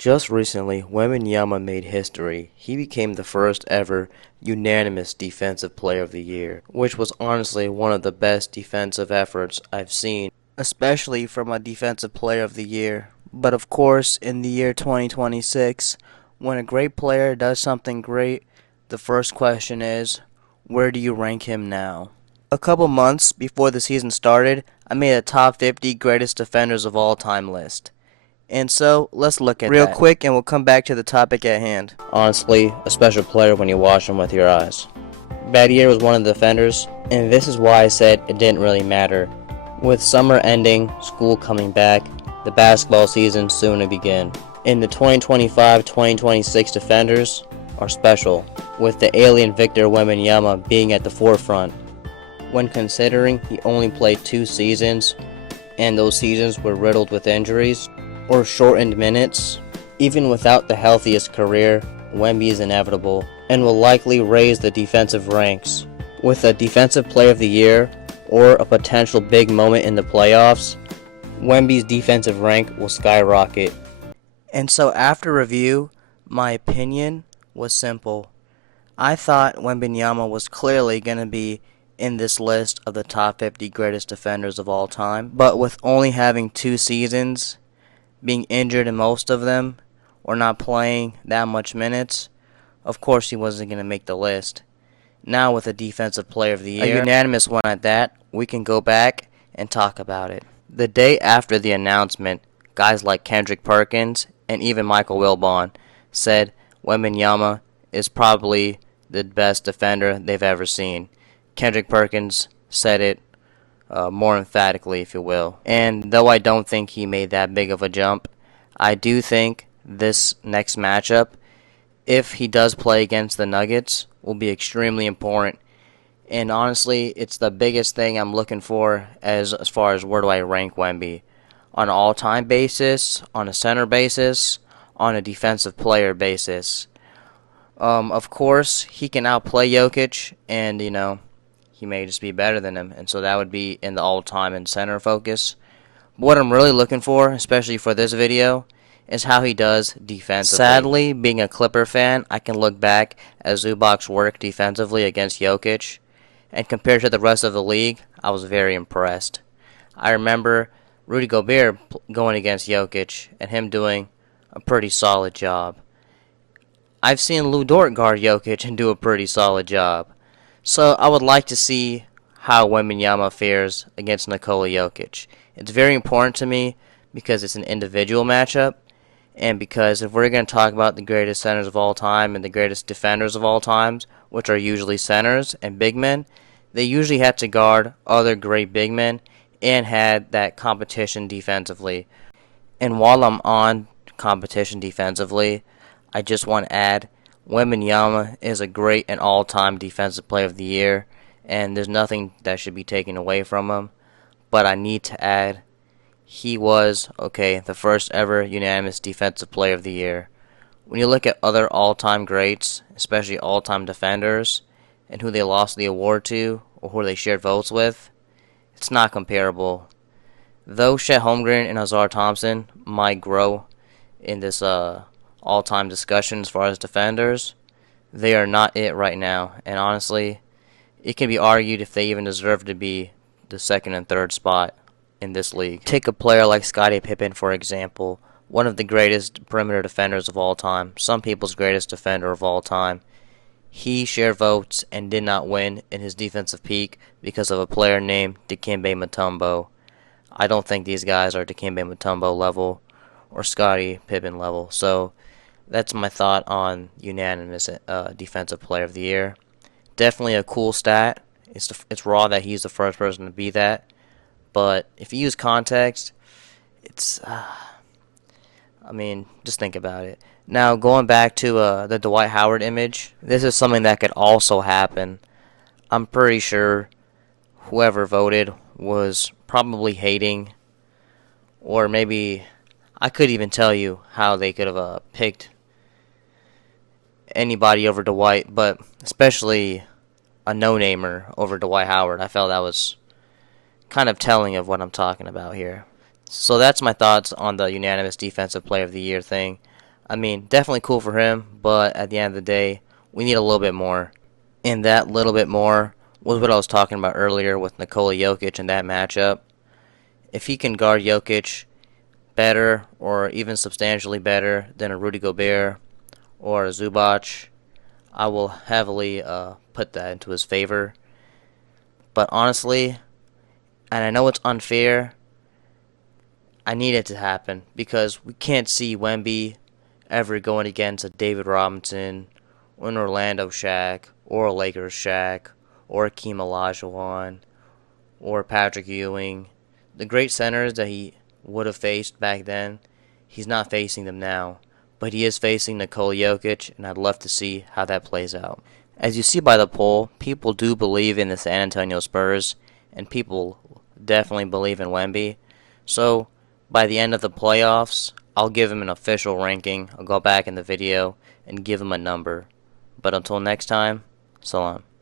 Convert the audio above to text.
Just recently, Wembanyama made history. He became the first ever unanimous Defensive Player of the Year, which was honestly one of the best defensive efforts I've seen, especially from a Defensive Player of the Year. But of course, in the year 2026, when a great player does something great, the first question is, where do you rank him now? A couple months before the season started, I made a top 50 greatest defenders of all time list. And so, let's look at real that real quick and we'll come back to the topic at hand. Honestly, a special player when you watch him with your eyes. Bad year was one of the defenders, and this is why I said it didn't really matter. With summer ending, school coming back, the basketball season soon to begin. And the 2025-2026 defenders are special, with the alien Victor Wembanyama being at the forefront. When considering he only played 2 seasons, and those seasons were riddled with injuries, or shortened minutes, even without the healthiest career, Wemby is inevitable and will likely raise the defensive ranks. With a Defensive Player of the Year or a potential big moment in the playoffs, Wemby's defensive rank will skyrocket. And so after review, my opinion was simple. I thought Wembanyama was clearly going to be in this list of the top 50 greatest defenders of all time, but with only having 2 seasons, being injured in most of them, or not playing that much minutes, of course he wasn't going to make the list. Now with a Defensive Player of the Year, a unanimous one at that, we can go back and talk about it. The day after the announcement, guys like Kendrick Perkins and even Michael Wilbon said Wembanyama is probably the best defender they've ever seen. Kendrick Perkins said it more emphatically, if you will. And though I don't think he made that big of a jump, I do think this next matchup, if he does play against the Nuggets, will be extremely important. And honestly, it's the biggest thing I'm looking for as far as where do I rank Wemby. On an all-time basis, on a center basis, on a defensive player basis. Of course, he can outplay Jokic, and, he may just be better than him, and so that would be in the all-time and center focus. What I'm really looking for, especially for this video, is how he does defensively. Sadly, being a Clipper fan, I can look back at Zubac's work defensively against Jokic, and compared to the rest of the league, I was very impressed. I remember Rudy Gobert going against Jokic, and him doing a pretty solid job. I've seen Lou Dort guard Jokic and do a pretty solid job. So I would like to see how Wembanyama fares against Nikola Jokic. It's very important to me because it's an individual matchup, and because if we're going to talk about the greatest centers of all time and the greatest defenders of all times, which are usually centers and big men, they usually had to guard other great big men and had that competition defensively. And while I'm on competition defensively, I just want to add Wembanyama is a great and all-time Defensive Player of the Year, and there's nothing that should be taken away from him. But I need to add, he was, the first ever unanimous Defensive Player of the Year. When you look at other all-time greats, especially all-time defenders, and who they lost the award to, or who they shared votes with, it's not comparable. Though Chet Holmgren and Azar Thompson might grow in this all-time discussion as far as defenders, they are not it right now. And honestly, it can be argued if they even deserve to be the second and third spot in this league. Take a player like Scottie Pippen, for example, one of the greatest perimeter defenders of all time, some people's greatest defender of all time. He shared votes and did not win in his defensive peak because of a player named Dikembe Mutombo. I don't think these guys are Dikembe Mutombo level or Scottie Pippen level. So that's my thought on unanimous Defensive Player of the Year. Definitely a cool stat. It's raw that he's the first person to be that. But if you use context, it's, just think about it. Now, going back to the Dwight Howard image, this is something that could also happen. I'm pretty sure whoever voted was probably hating, or maybe I could even tell you how they could have picked anybody over Dwight, but especially a no-namer over Dwight Howard. I felt that was kind of telling of what I'm talking about here. So that's my thoughts on the unanimous Defensive Player of the Year thing. I mean, definitely cool for him, but at the end of the day, we need a little bit more. And that little bit more was what I was talking about earlier with Nikola Jokic in that matchup. If he can guard Jokic better or even substantially better than a Rudy Gobert or a Zubac, I will heavily put that into his favor. But honestly, and I know it's unfair, I need it to happen because we can't see Wemby ever going against a David Robinson or an Orlando Shaq or a Lakers Shaq or a Hakeem Olajuwon or Patrick Ewing. The great centers that he would have faced back then, he's not facing them now. But he is facing Nikola Jokic, and I'd love to see how that plays out. As you see by the poll, people do believe in the San Antonio Spurs, and people definitely believe in Wemby. So, by the end of the playoffs, I'll give him an official ranking. I'll go back in the video and give him a number. But until next time, salam.